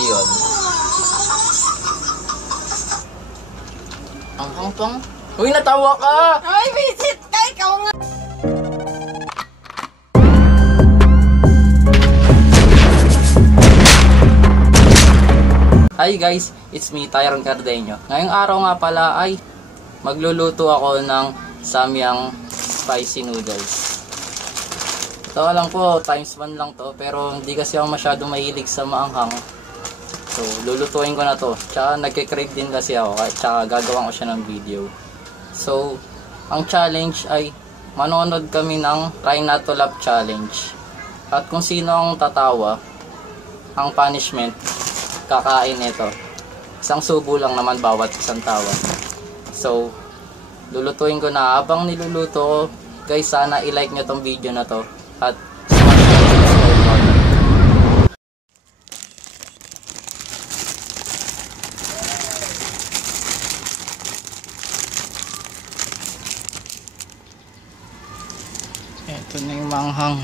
yun. Ang hangtong. Uy, natawa ka! Ay, visit ka! Ikaw nga! Hi guys, it's me, Tyron Cardeño. Ngayong araw nga pala ay magluluto ako ng samyang spicy noodles. Ito lang po, times 1 lang to, pero hindi kasi ako masyadong mahilig sa maanghang. So, lulutuin ko na to. Tsaka nagkikrave din kasi ako, tsaka gagawin ko siya ng video. So, ang challenge ay manonood kami ng Try Not to Laugh Challenge. At kung sino ang tatawa, ang punishment, kakain nito. Isang subo lang naman bawat isang tawa. So, lulutuin ko na. Habang niluluto ko, guys, sana i-like nyo tong video na to. At smash nyo yung subscribe button. Ito na yung manghang.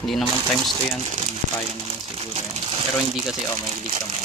Hindi naman times 2 yan. Kaya naman siguro yan. Pero hindi kasi ako mahilig sa mga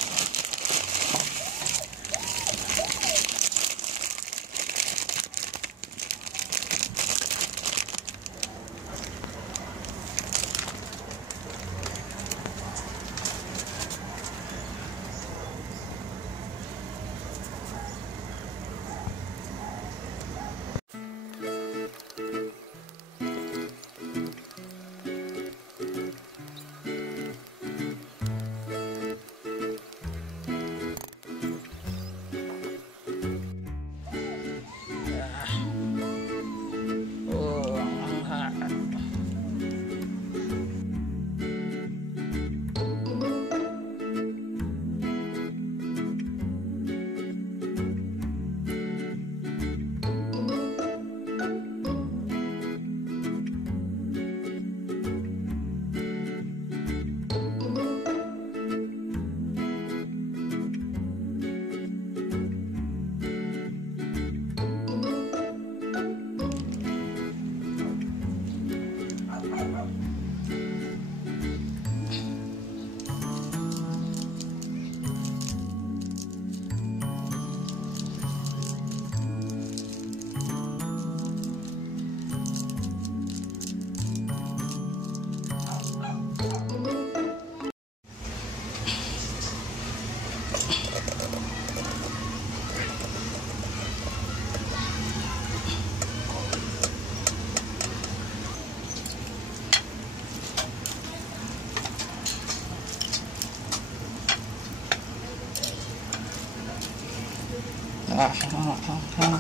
Ah, ah, ah, ah.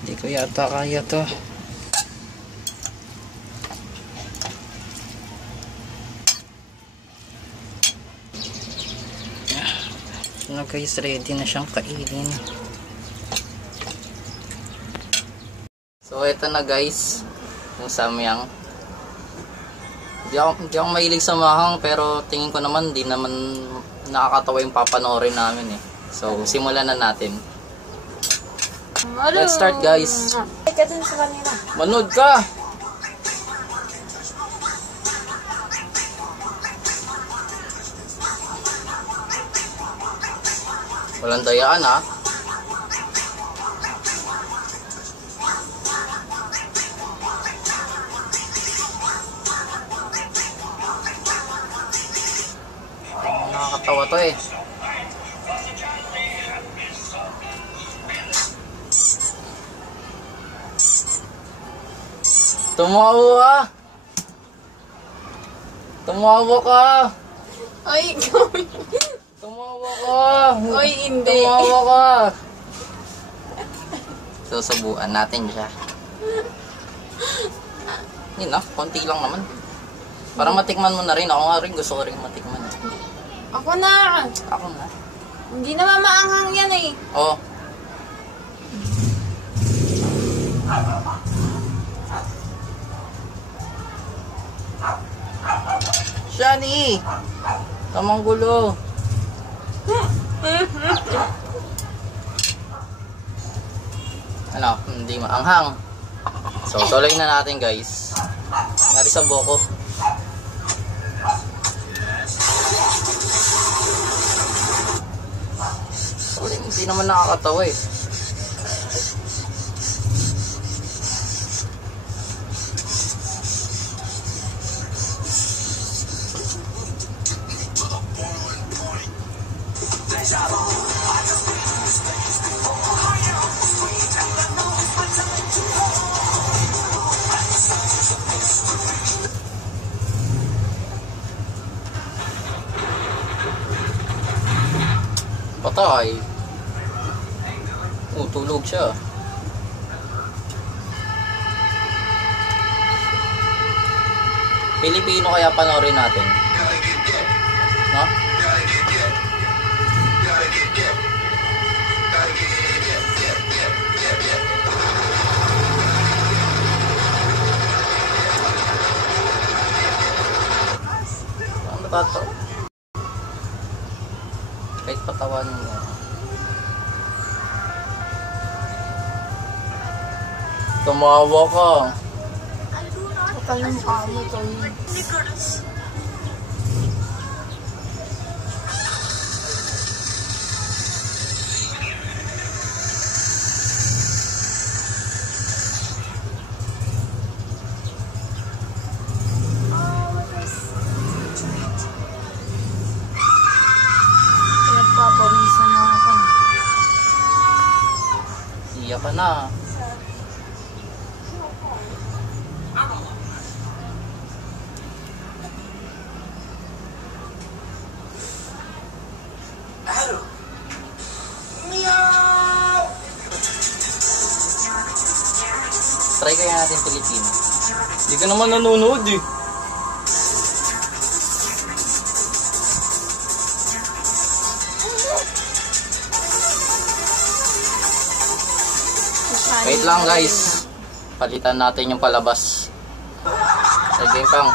Hindi ko yata kaya to. Ano guys, ready na siyang kainin. So, ito na guys. Yung samyang. Hindi ako, hindi ako mahilig sa mahang pero tingin ko naman di naman nakakatawa yung papanoorin namin eh. So, simulan na natin. Let's start guys. Manood ka! Walang dayaan ha. Nakakatawa to eh. Tumawa! Tumawa ka! Ay, ikaw. Tumawa ka! Oy, hindi. Tumawa ka! Susubuan natin siya. Yun ah, konti lang naman. Para matikman mo na rin. Ako nga rin gusto ko rin matikman. Ako na. Ako na. Hindi naman maanghang yan eh. Oh. Shani! Tamang gulo. Ano? Hindi maanghang. So, tuloy na natin guys. Ngari sa boko. Hindi naman nakakatawa eh. Patay. Oh, tulog siya. Pilipino kaya panoorin natin? No? Ano ba to? Kahit patawanin mo. Tumawa ka. Kapal ng mukha mo, Try kaya natin Pilipino. Hindi ka naman nanonood eh. Wait lang guys. Palitan natin yung palabas. Sige pang.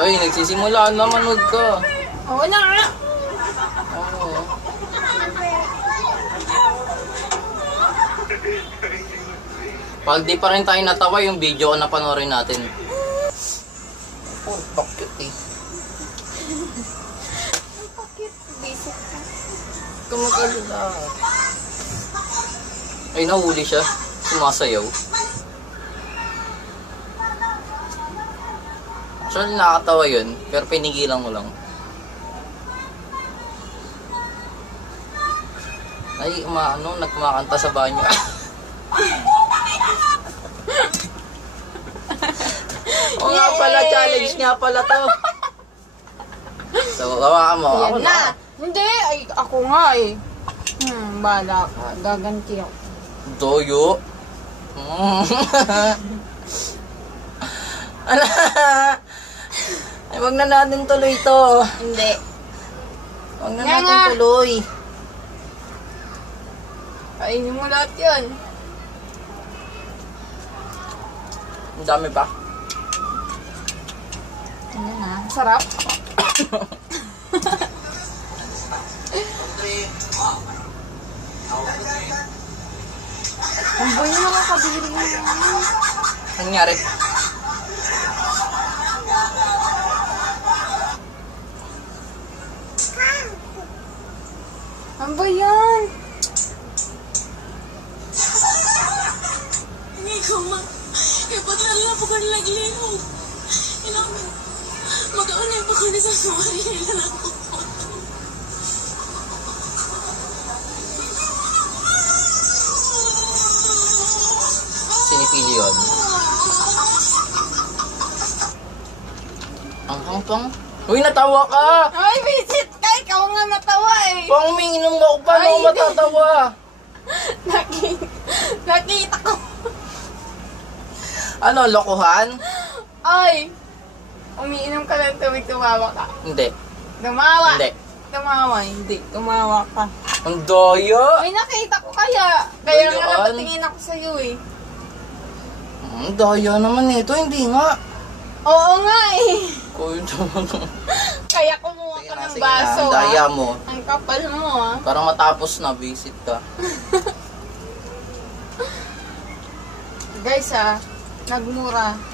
Uy, nagsisimula na manood ka. Oo na nga. Oo. Pag di pa rin tayo natawa yung video na panoorin natin. Oh, bakit eh. Bakit? Basic ka. Kumagalala. Ay, nahuli siya. Sumasayaw. Actually, nakakatawa yun. Pero pinigilan mo lang. Ay, umaano, nagkumakanta sa banyo. o nga pala, Challenge nga pala to. So, gawa mo. Ako Yan na. Hindi, ay, ako nga eh. Hmm, bala ka. Gaganti ako. Doyo. Mm. Ala. Ay, wag na natin tuloy to. Hindi. Wag na Nga natin nga. tuloy. Kainin mo lahat yun. Ang dami pa. Ano na? Sarap. Ang boy na nakakabili mo. Anong nangyari? Ang boy yan. Hindi ko ma... Ipatala po ko nila giliho. Ilang... Mag-aunay pa na sa suwari nila lang ko. Sinipili yun. Ang hangpang. Uy, natawa ka! Ay, visit ka. Ikaw nga natawa eh. Pang uminginom ako pa Ay, nung hindi. matatawa. Nakita, nakita ko. Ano, lokohan? Ay. Umiinom ka ng tubig, tumawa ka. Hindi. Tumawa. Hindi. Tumawa, hindi. Tumawa ka. Ang daya! Ay, nakita ko kaya. Kaya nga Ayun. napatingin ako sa'yo eh. Ang daya naman nito, hindi nga. Oo nga eh. Kuya naman. Kaya kumuha ka ng baso Ang daya ah. mo. Ang kapal mo ah. Para matapos na, visit ka. Guys ah, nagmura.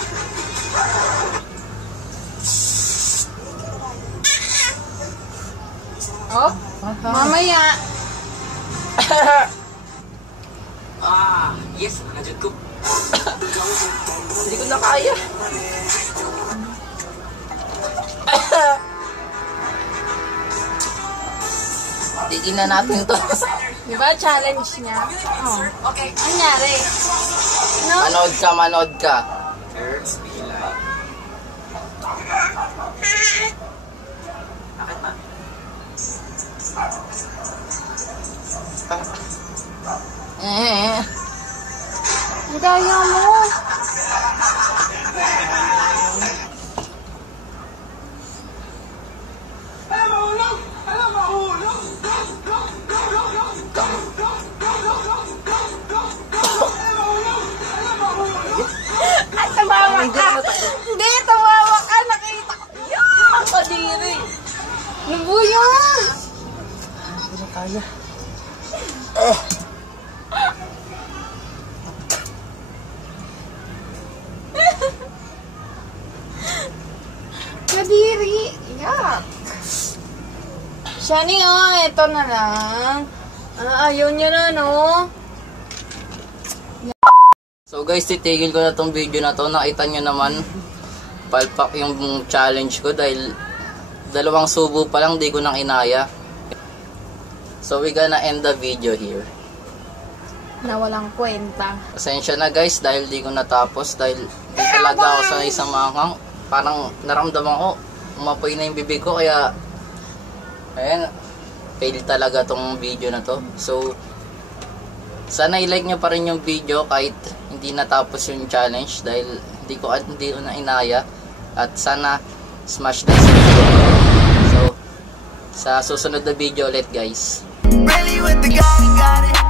Oh, mamaya. Ah, yes, nakajud ko. Hindi ko na kaya. Tigin na natin to. Di ba challenge niya? Oh. Okay. Ano nangyari? No? manood ka, manood ka. Eh. Ang daya mo. Ay, tumawa ka. Hindi, tumawa ka. Nakita ko. Yan! Kadiri. Nabuyan. Hindi na kaya. Kadiri. Shani, oh, ito na lang. Ah, ayaw niya na, no? So guys, titigil ko na tong video na to. Nakita nyo naman, palpak yung challenge ko dahil dalawang subo pa lang di ko nang inaya. So we gonna end the video here. Na walang kwenta. Pasensya na guys dahil di ko natapos dahil di talaga ako sa isang manghang. Parang naramdaman ko, umapoy na yung bibig ko kaya ayan, fail talaga tong video na to. So, sana i-like nyo pa rin yung video kahit hindi natapos yung challenge dahil hindi ko, hindi ko na inaya. At sana smash that subscribe. So, sa susunod na video ulit guys. Really with the guy got it.